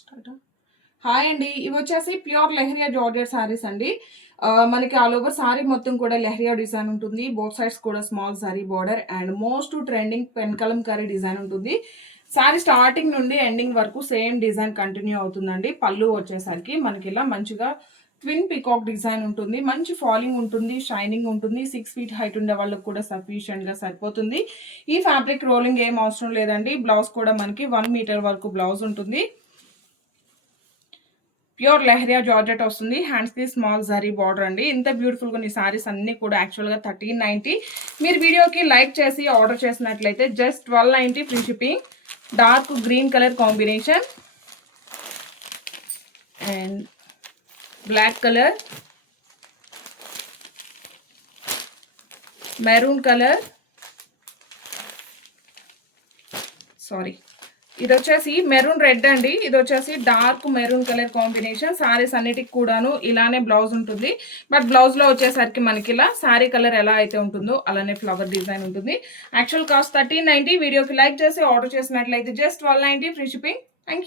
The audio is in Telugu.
స్టార్ట్. హాయ్ అండి, ఇవి వచ్చేసి ప్యూర్ లెహరియా జార్జెట్ సారీస్ అండి. మనకి ఆల్ ఓవర్ సారీ మొత్తం కూడా లెహరియా డిజైన్ ఉంటుంది. బోత్ సైడ్స్ కూడా small sorry border and most trending pen Kalamkari design ఉంటుంది. సారీ స్టార్టింగ్ నుండి ఎండింగ్ వరకు సేమ్ డిజైన్ కంటిన్యూ అవుతుందండి. పళ్ళు వచ్చేసరికి మనకి ఇలా మంచిగా ట్విన్ పికాక్ డిజైన్ ఉంటుంది. మంచి ఫాలింగ్ ఉంటుంది, షైనింగ్ ఉంటుంది. 6 feet హైట్ ఉండే వాళ్ళకి కూడా సఫిషియెంట్గా సరిపోతుంది. ఈ ఫ్యాబ్రిక్ రోలింగ్ ఏం అవసరం లేదండి. బ్లౌజ్ కూడా మనకి 1 మీటర్ వరకు బ్లౌజ్ ఉంటుంది. ప్యూర్ లెహరియా జార్జెట్ వస్తుంది. హ్యాండ్స్ కి స్మాల్ జరీ బార్డర్ అండి. ఇంత బ్యూటిఫుల్ గా ఈ సారీస్ అన్ని కూడా యాక్చువల్ గా 1390. మీరు వీడియోకి లైక్ చేసి ఆర్డర్ చేసినట్లయితే just 1290 free shipping. Dark green colour combination and black colour, maroon colour, sorry ఇది వచ్చేసి మెరూన్ రెడ్ అండి. ఇది వచ్చేసి dark maroon colour combination. Saris అన్నిటికి కూడాను ఇలానే బ్లౌజ్ ఉంటుంది. బట్ బ్లౌజ్ లో వచ్చేసరికి మనకి ఇలా సారీ కలర్ ఎలా అయితే ఉంటుందో అలానే ఫ్లవర్ డిజైన్ ఉంటుంది. Actual cost 1390. వీడియోకి లైక్ చేసి ఆర్డర్ చేసినట్లయితే జస్ట్ 1290 ఫ్రీ షిప్పింగ్.